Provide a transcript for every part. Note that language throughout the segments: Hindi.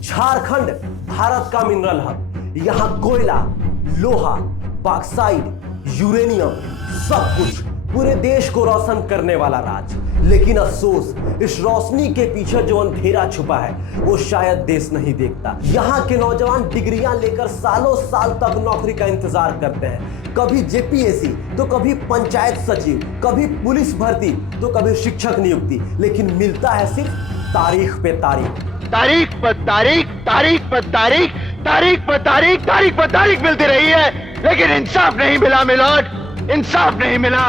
झारखंड भारत का मिनरल हब। यहाँ कोयला, लोहा, बॉक्साइट, यूरेनियम, सब कुछ पूरे देश को रोशन करने वाला राज। लेकिन अफसोस, इस रोशनी के पीछे जो अंधेरा छुपा है वो शायद देश नहीं देखता। यहाँ के नौजवान डिग्रियां लेकर सालों साल तक नौकरी का इंतजार करते हैं, कभी जेपीएससी तो कभी पंचायत सचिव, कभी पुलिस भर्ती तो कभी शिक्षक नियुक्ति, लेकिन मिलता है सिर्फ तारीख पे तारीख। तारीख पर तारीख, तारीख पर तारीख, तारीख पर तारीख, तारीख पर तारीख मिलती रही है, लेकिन इंसाफ नहीं मिला मिलोड, इंसाफ नहीं मिला।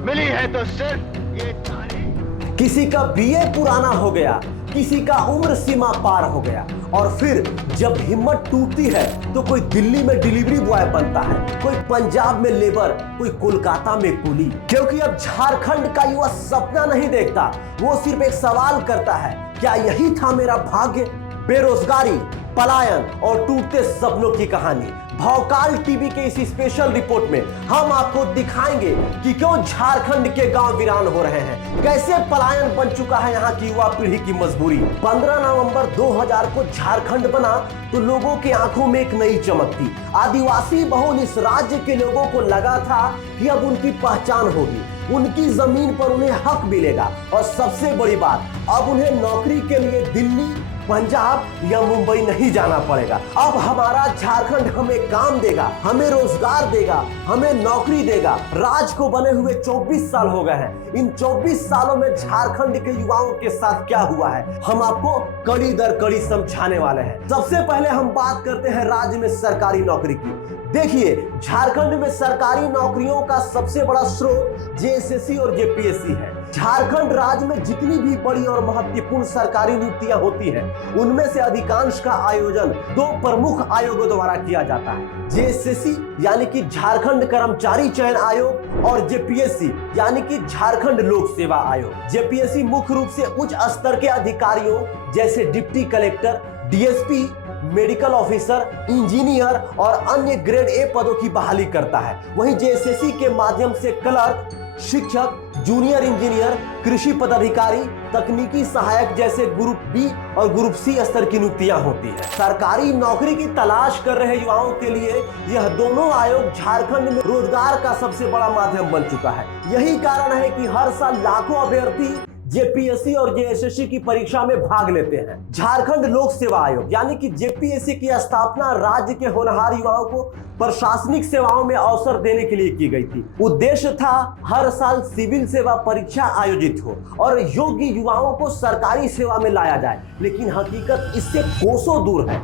मिली है तो सिर्फ ये तारीख। किसी का बीए पुराना हो गया, किसी का उम्र सीमा पार हो गया, और फिर जब हिम्मत टूटती है तो कोई दिल्ली में डिलीवरी बॉय बनता है, कोई पंजाब में लेबर, कोई कोलकाता में कूली। क्योंकि अब झारखंड का युवा सपना नहीं देखता, वो सिर्फ एक सवाल करता है, क्या यही था मेरा भाग्य? बेरोजगारी, पलायन और टूटते सपनों की कहानी भौकाल टीवी के इस स्पेशल रिपोर्ट में हम आपको दिखाएंगे कि क्यों झारखंड के गांव वीरान हो रहे हैं, कैसे पलायन बन चुका है यहाँ की युवा पीढ़ी की मजबूरी। 15 नवंबर 2000 को झारखंड बना तो लोगों की आंखों में एक नई चमक थी। आदिवासी बहुल इस राज्य के लोगों को लगा था कि अब उनकी पहचान होगी, उनकी जमीन पर उन्हें हक मिलेगा, और सबसे बड़ी बात, अब उन्हें नौकरी के लिए दिल्ली, पंजाब या मुंबई नहीं जाना पड़ेगा। अब हमारा झारखंड हमें काम देगा, हमें रोजगार देगा, हमें नौकरी देगा। राज को बने हुए 24 साल हो गए हैं। इन 24 सालों में झारखंड के युवाओं के साथ क्या हुआ है, हम आपको कड़ी दर कड़ी समझाने वाले हैं। सबसे पहले हम बात करते हैं राज्य में सरकारी नौकरी की। देखिए, झारखंड में सरकारी नौकरियों का सबसे बड़ा स्रोत जेएसएससी और जेपीएससी है। झारखंड राज्य में जितनी भी बड़ी और महत्वपूर्ण सरकारी नियुक्तियां होती हैं, उनमें से अधिकांश का आयोजन दो प्रमुख आयोगों द्वारा किया जाता है, जेएसएससी यानी कि झारखंड कर्मचारी चयन आयोग, और जेपीएससी यानी कि झारखंड लोक सेवा आयोग। जेपीएससी मुख्य रूप से उच्च स्तर के अधिकारियों जैसे deputy collector, DSP, medical officer, engineer और अन्य ग्रेड ए पदों की बहाली करता है। वहीं जेएसएससी के माध्यम से क्लर्क, शिक्षक, जूनियर इंजीनियर, कृषि पदाधिकारी, तकनीकी सहायक जैसे ग्रुप बी और ग्रुप सी स्तर की नियुक्तियां होती है। सरकारी नौकरी की तलाश कर रहे युवाओं के लिए यह दोनों आयोग झारखंड में रोजगार का सबसे बड़ा माध्यम बन चुका है। यही कारण है कि हर साल लाखों अभ्यर्थी जेपीएससी और जेएसएससी की परीक्षा में भाग लेते हैं। झारखंड लोक सेवा आयोग यानी कि जेपीएससी की स्थापना राज्य के होनहार युवाओं को प्रशासनिक सेवाओं में अवसर देने के लिए की गई थी। उद्देश्य था हर साल सिविल सेवा परीक्षा आयोजित हो और योग्य युवाओं को सरकारी सेवा में लाया जाए, लेकिन हकीकत इससे कोसों दूर है।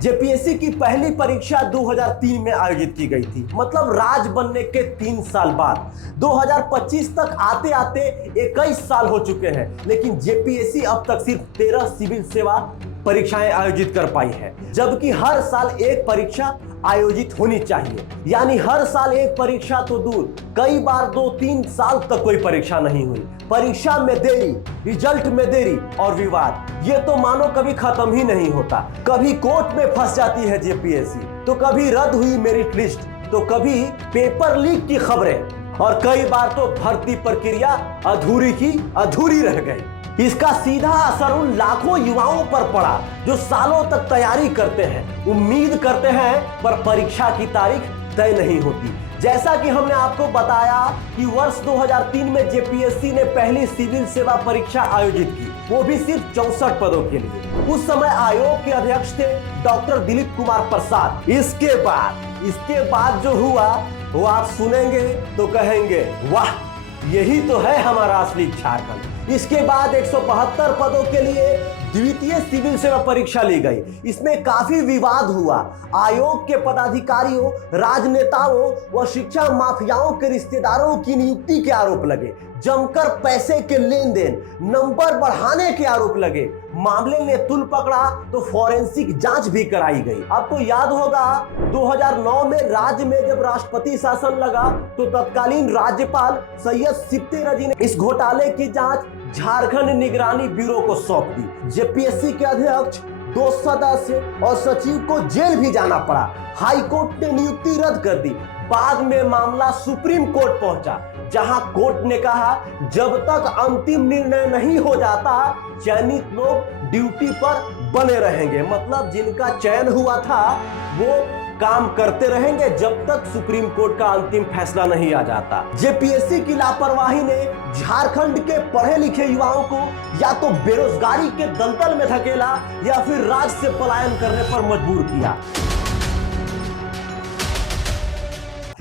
जेपीएससी की पहली परीक्षा 2003 में आयोजित की गई थी, मतलब राज बनने के 3 साल बाद। 2025 तक आते आते 21 साल हो चुके हैं, लेकिन जेपीएससी अब तक सिर्फ 13 सिविल सेवा परीक्षाएं आयोजित कर पाई है, जबकि हर साल एक परीक्षा आयोजित होनी चाहिए। यानी हर साल एक परीक्षा तो दूर, कई बार 2-3 साल तक कोई परीक्षा नहीं हुई। परीक्षा में देरी, रिजल्ट में देरी और विवाद, ये तो मानो कभी खत्म ही नहीं होता। कभी कोर्ट में फंस जाती है जेपीएससी, तो कभी रद्द हुई मेरिट लिस्ट, तो कभी पेपर लीक की खबरें, और कई बार तो भर्ती प्रक्रिया अधूरी की अधूरी रह गई। इसका सीधा असर उन लाखों युवाओं पर पड़ा जो सालों तक तैयारी करते हैं, उम्मीद करते हैं, पर परीक्षा की तारीख तय नहीं होती। जैसा कि हमने आपको बताया कि वर्ष 2003 में जेपीएससी ने पहली सिविल सेवा परीक्षा आयोजित की, वो भी सिर्फ 64 पदों के लिए। उस समय आयोग के अध्यक्ष थे डॉक्टर दिलीप कुमार प्रसाद। इसके बाद जो हुआ वो आप सुनेंगे तो कहेंगे, वाह, यही तो है हमारा असली झारखंड। इसके बाद 172 पदों के लिए द्वितीय सिविल सेवा परीक्षा ली गई। इसमें काफी विवाद हुआ। आयोग के पदाधिकारियों, राजनेताओं व शिक्षा माफियाओं के रिश्तेदारों की नियुक्ति के आरोप लगे। जमकर पैसे के लेन देन, नंबर बढ़ाने के आरोप लगे। मामले ने तुल पकड़ा तो फॉरेंसिक जांच भी कराई गई। आपको याद होगा 2009 में राज्य में जब राष्ट्रपति शासन लगा तो तत्कालीन राज्यपाल सैयद सिप्ते रजी ने इस घोटाले की जांच झारखंड निगरानी ब्यूरो को सौंप दी। जेपीएससी के अध्यक्ष, 2 सदस्य और सचिव को जेल भी जाना पड़ा। हाई कोर्ट ने नियुक्ति रद्द कर दी। बाद में मामला सुप्रीम कोर्ट पहुंचा, जहां कोर्ट ने कहा जब तक अंतिम निर्णय नहीं हो जाता चयनित लोग ड्यूटी पर बने रहेंगे। मतलब जिनका चयन हुआ था वो काम करते रहेंगे जब तक सुप्रीम कोर्ट का अंतिम फैसला नहीं आ जाता। जेपीएससी की लापरवाही ने झारखंड के पढ़े लिखे युवाओं को या तो बेरोजगारी के दलदल में धकेला या फिर राज्य से पलायन करने पर मजबूर किया।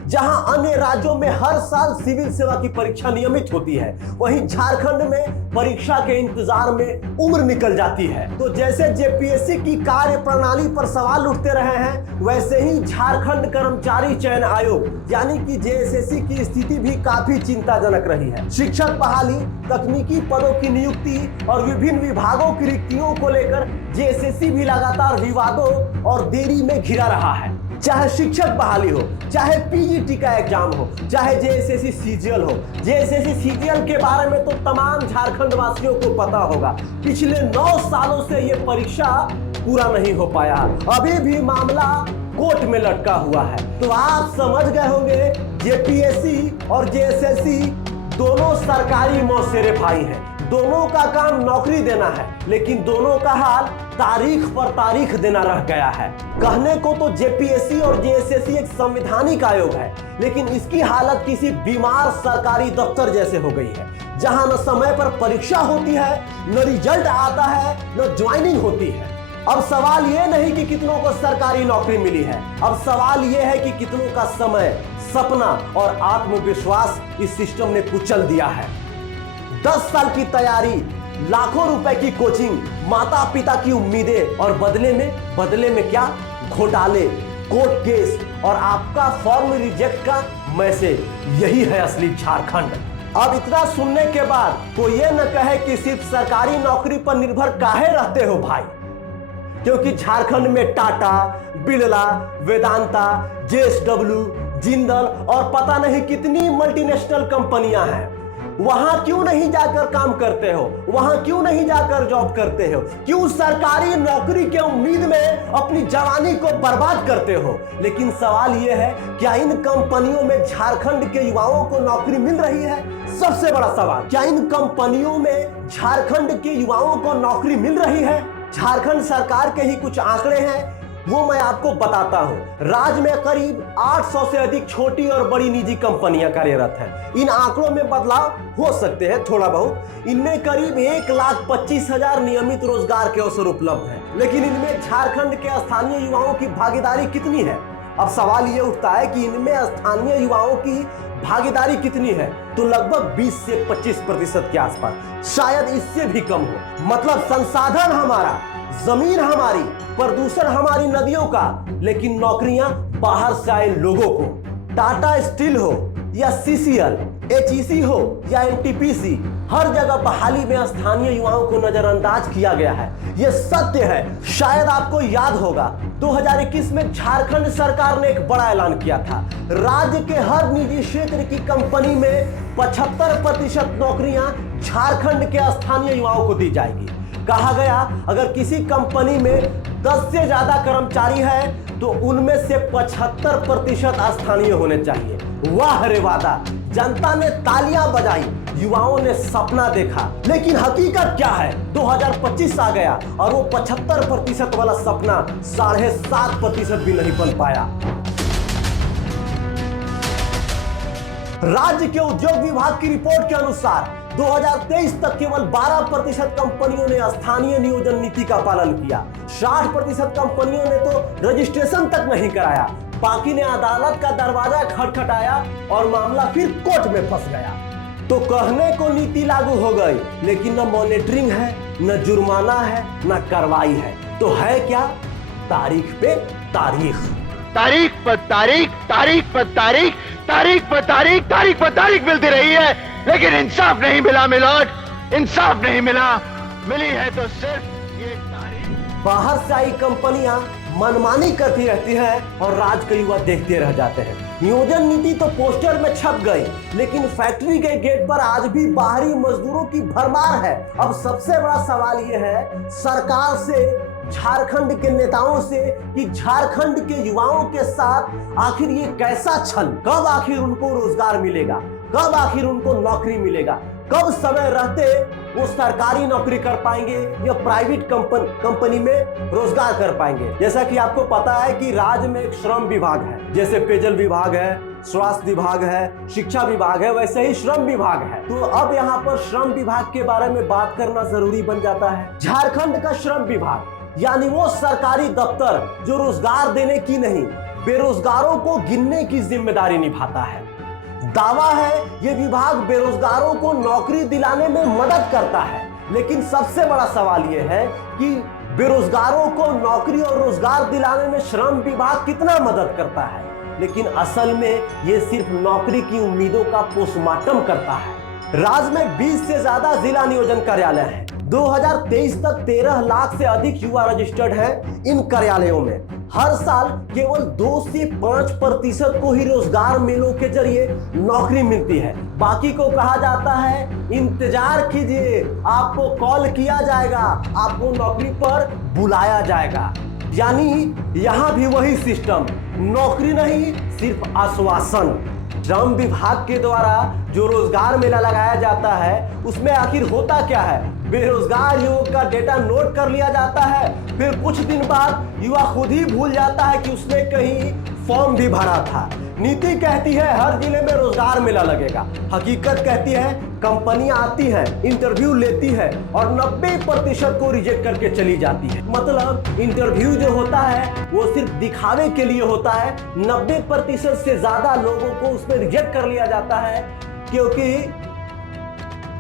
जहां अन्य राज्यों में हर साल सिविल सेवा की परीक्षा नियमित होती है, वहीं झारखंड में परीक्षा के इंतजार में उम्र निकल जाती है। तो जैसे जेपीएससी की कार्य प्रणाली पर सवाल उठते रहे हैं, वैसे ही झारखंड कर्मचारी चयन आयोग यानी कि जेएसएससी की स्थिति भी काफी चिंताजनक रही है। शिक्षक बहाली, तकनीकी पदों की नियुक्ति और विभिन्न विभागों की रिक्तियों को लेकर जेएसएससी भी लगातार विवादों और देरी में घिरा रहा है। चाहे शिक्षक बहाली हो, चाहे पीजीटी का एग्जाम हो, चाहे जेएसएससी सीजीएल हो। जेएसएससी सीजीएल के बारे में तो तमाम झारखंड वासियों को पता होगा, पिछले 9 सालों से ये परीक्षा पूरा नहीं हो पाया। अभी भी मामला कोर्ट में लटका हुआ है। तो आप समझ गए होंगे जेपीएससी और जेएसएससी दोनों सरकारी मौसेरे भाई हैं। दोनों का काम नौकरी देना है, लेकिन दोनों का हाल तारीख पर तारीख देना रह गया है। कहने को तो जेपीएससी और जेएसएससी एक संवैधानिक आयोग है, लेकिन इसकी हालत किसी बीमार सरकारी दफ्तर जैसे हो गई है, जहां न समय पर परीक्षा होती है, न रिजल्ट आता है, न ज्वाइनिंग होती है। अब सवाल ये नहीं कि कितनों को सरकारी नौकरी मिली है, अब सवाल ये है कि कितनों का समय, सपना और आत्मविश्वास इस सिस्टम ने कुचल दिया है। 10 साल की तैयारी, लाखों रुपए की कोचिंग, माता पिता की उम्मीदें और बदले में क्या? घोटाले, कोर्ट केस और आपका फॉर्म रिजेक्ट का मैसेज। यही है असली झारखंड। अब इतना सुनने के बाद कोई ये न कहे कि सिर्फ सरकारी नौकरी पर निर्भर काहे रहते हो भाई, क्योंकि झारखंड में टाटा, बिरला, वेदांता, जेएसडब्ल्यू, जिंदल और पता नहीं कितनी मल्टीनेशनल कंपनियां हैं। वहां क्यों नहीं जाकर काम करते हो? वहां क्यों नहीं जाकर जॉब करते हो? क्यों सरकारी नौकरी के उम्मीद में अपनी जवानी को बर्बाद करते हो? लेकिन सवाल यह है, क्या इन कंपनियों में झारखंड के युवाओं को नौकरी मिल रही है? सबसे बड़ा सवाल, क्या इन कंपनियों में झारखंड के युवाओं को नौकरी मिल रही है? झारखंड सरकार के ही कुछ आंकड़े हैं, वो मैं आपको बताता हूं। राज्य में करीब 800 से अधिक छोटी और बड़ी निजी कंपनियां कार्यरत हैं। इन आंकड़ों में बदलाव हो सकते हैं थोड़ा बहुत। इनमें करीब 1,25,000 नियमित रोजगार के अवसर उपलब्ध हैं, लेकिन इनमें झारखंड के स्थानीय युवाओं की भागीदारी कितनी है? अब सवाल ये उठता है कि इनमें स्थानीय युवाओं की भागीदारी कितनी है? तो लगभग 20 से 25% के आसपास, शायद इससे भी कम हो। मतलब संसाधन हमारा, जमीन हमारी, प्रदूषण हमारी नदियों का, लेकिन नौकरियां बाहर से आए लोगों को। टाटा स्टील हो या सीसीएल, एचईसी हो या एनटीपीसी, हर जगह बहाली में स्थानीय युवाओं को नजरअंदाज किया गया है। यह सत्य है। शायद आपको याद होगा 2021 में झारखंड सरकार ने एक बड़ा ऐलान किया था। राज्य के हर निजी क्षेत्र की कंपनी में 75% नौकरियां झारखंड के स्थानीय युवाओं को दी जाएगी। कहा गया अगर किसी कंपनी में 10 से ज्यादा कर्मचारी है तो उनमें से 75% स्थानीय होने चाहिए। वाह रे वादा, जनता ने तालियां बजाई, युवाओं ने सपना देखा। लेकिन हकीकत क्या है? 2025 आ गया और वो 75% वाला सपना 7.5% भी नहीं बन पाया। राज्य के उद्योग विभाग की रिपोर्ट के अनुसार 2023 तक केवल 12% कंपनियों ने स्थानीय नियोजन नीति का पालन किया। 60% कंपनियों ने तो रजिस्ट्रेशन तक नहीं कराया। बाकी ने अदालत का दरवाजा खटखटाया और मामला फिर कोर्ट में फंस गया। तो कहने को नीति लागू हो गई, लेकिन न मॉनिटरिंग है, न जुर्माना है, न कार्रवाई है। तो है क्या? तारीख पे तारीख, तारीख पर तारीख, तारीख पर तारीख, तारीख पर तारीख, तारीख पर तारीख मिलती रही है, लेकिन इंसाफ नहीं मिला मिलोट, इंसाफ नहीं मिला। मिली है तो सिर्फ ये तारीख। बाहर से आई कंपनियां मनमानी करती रहती हैं और राज्य के युवा देखते रह जाते हैं। नियोजन नीति तो पोस्टर में छप गई, लेकिन फैक्ट्री के गेट पर आज भी बाहरी मजदूरों की भरमार है। अब सबसे बड़ा सवाल यह है, सरकार से झारखंड के नेताओं से कि झारखंड के युवाओं के साथ आखिर ये कैसा छल, कब आखिर उनको रोजगार मिलेगा, कब आखिर उनको नौकरी मिलेगा, कब समय रहते वो सरकारी नौकरी कर पाएंगे या प्राइवेट कंपनी में रोजगार कर पाएंगे। जैसा कि आपको पता है कि राज्य में एक श्रम विभाग है, जैसे पेयजल विभाग है, स्वास्थ्य विभाग है, शिक्षा विभाग है, वैसे ही श्रम विभाग है। तो अब यहाँ पर श्रम विभाग के बारे में बात करना जरूरी बन जाता है। झारखंड का श्रम विभाग यानी वो सरकारी दफ्तर जो रोजगार देने की नहीं, बेरोजगारों को गिनने की जिम्मेदारी निभाता है। दावा है ये विभाग बेरोजगारों को नौकरी दिलाने में मदद करता है, लेकिन सबसे बड़ा सवाल ये है कि बेरोजगारों को नौकरी और रोजगार दिलाने में श्रम विभाग कितना मदद करता है, लेकिन असल में ये सिर्फ नौकरी की उम्मीदों का पोस्टमार्टम करता है। राज्य में 20 से ज्यादा जिला नियोजन कार्यालय हैं। 2023 तक 13 लाख से अधिक युवा रजिस्टर्ड हैं इन कार्यालयों में। हर साल केवल 2 से 5% को ही रोजगार मेलों के जरिए नौकरी मिलती है। बाकी को कहा जाता है इंतजार कीजिए, आपको कॉल किया जाएगा, आपको नौकरी पर बुलाया जाएगा। यानी यहाँ भी वही सिस्टम, नौकरी नहीं सिर्फ आश्वासन। श्रम विभाग के द्वारा जो रोजगार मेला लगाया जाता है उसमें आखिर होता क्या है? बेरोजगार युवक का डेटा नोट कर लिया जाता है, फिर कुछ दिन बाद युवा खुद ही भूल जाता है कि उसने कहीं फॉर्म भी भरा था। नीति कहती है हर जिले में रोजगार मेला लगेगा, हकीकत कहती है कंपनियां आती है, इंटरव्यू लेती है और 90% को रिजेक्ट करके चली जाती है। मतलब इंटरव्यू जो होता है वो सिर्फ दिखावे के लिए होता है। 90% से ज्यादा लोगों को उसमें रिजेक्ट कर लिया जाता है क्योंकि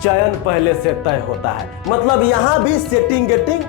चयन पहले से तय होता है। मतलब यहां भी सेटिंग गेटिंग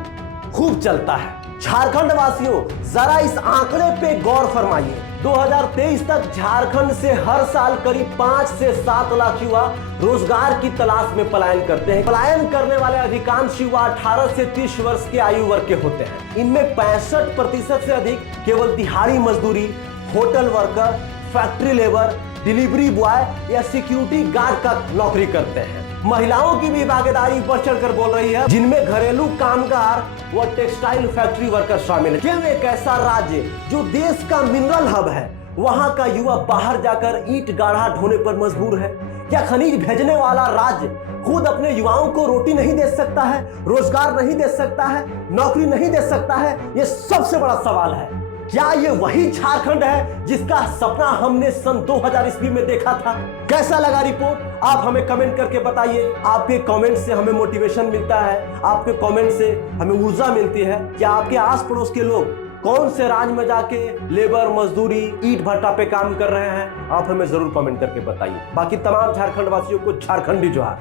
खूब चलता है। झारखंड वासियों जरा इस आंकड़े पे गौर फरमाइए। 2023 तक झारखंड से हर साल करीब 5 से 7 लाख युवा रोजगार की तलाश में पलायन करते हैं। पलायन करने वाले अधिकांश युवा 18 से 30 वर्ष के आयु वर्ग के होते हैं। इनमें 65% से अधिक केवल दिहाड़ी मजदूरी, hotel worker, factory labour, delivery boy या सिक्योरिटी गार्ड का नौकरी करते हैं। महिलाओं की भी भागीदारी बढ़ चढ़कर बोल रही है, जिनमें घरेलू कामगार व टेक्सटाइल फैक्ट्री वर्कर शामिल है। क्यों एक ऐसा राज्य जो देश का मिनरल हब है, वहां का युवा बाहर जाकर ईंट गाढ़ा ढोने पर मजबूर है? क्या खनिज भेजने वाला राज्य खुद अपने युवाओं को रोटी नहीं दे सकता है, रोजगार नहीं दे सकता है, नौकरी नहीं दे सकता है? यह सबसे बड़ा सवाल है। क्या ये वही झारखंड है जिसका सपना हमने सन 2000 ईस्वी में देखा था? कैसा लगा रिपोर्ट? आप हमें कमेंट करके बताइए। आपके कमेंट से हमें मोटिवेशन मिलता है, आपके कमेंट से हमें ऊर्जा मिलती है। क्या आपके आस पड़ोस के लोग कौन से राज्य में जाके लेबर, मजदूरी, ईंट भट्टा पे काम कर रहे हैं? आप हमें जरूर कमेंट करके बताइए। बाकी तमाम झारखंड वासियों को झारखंडी जोहार।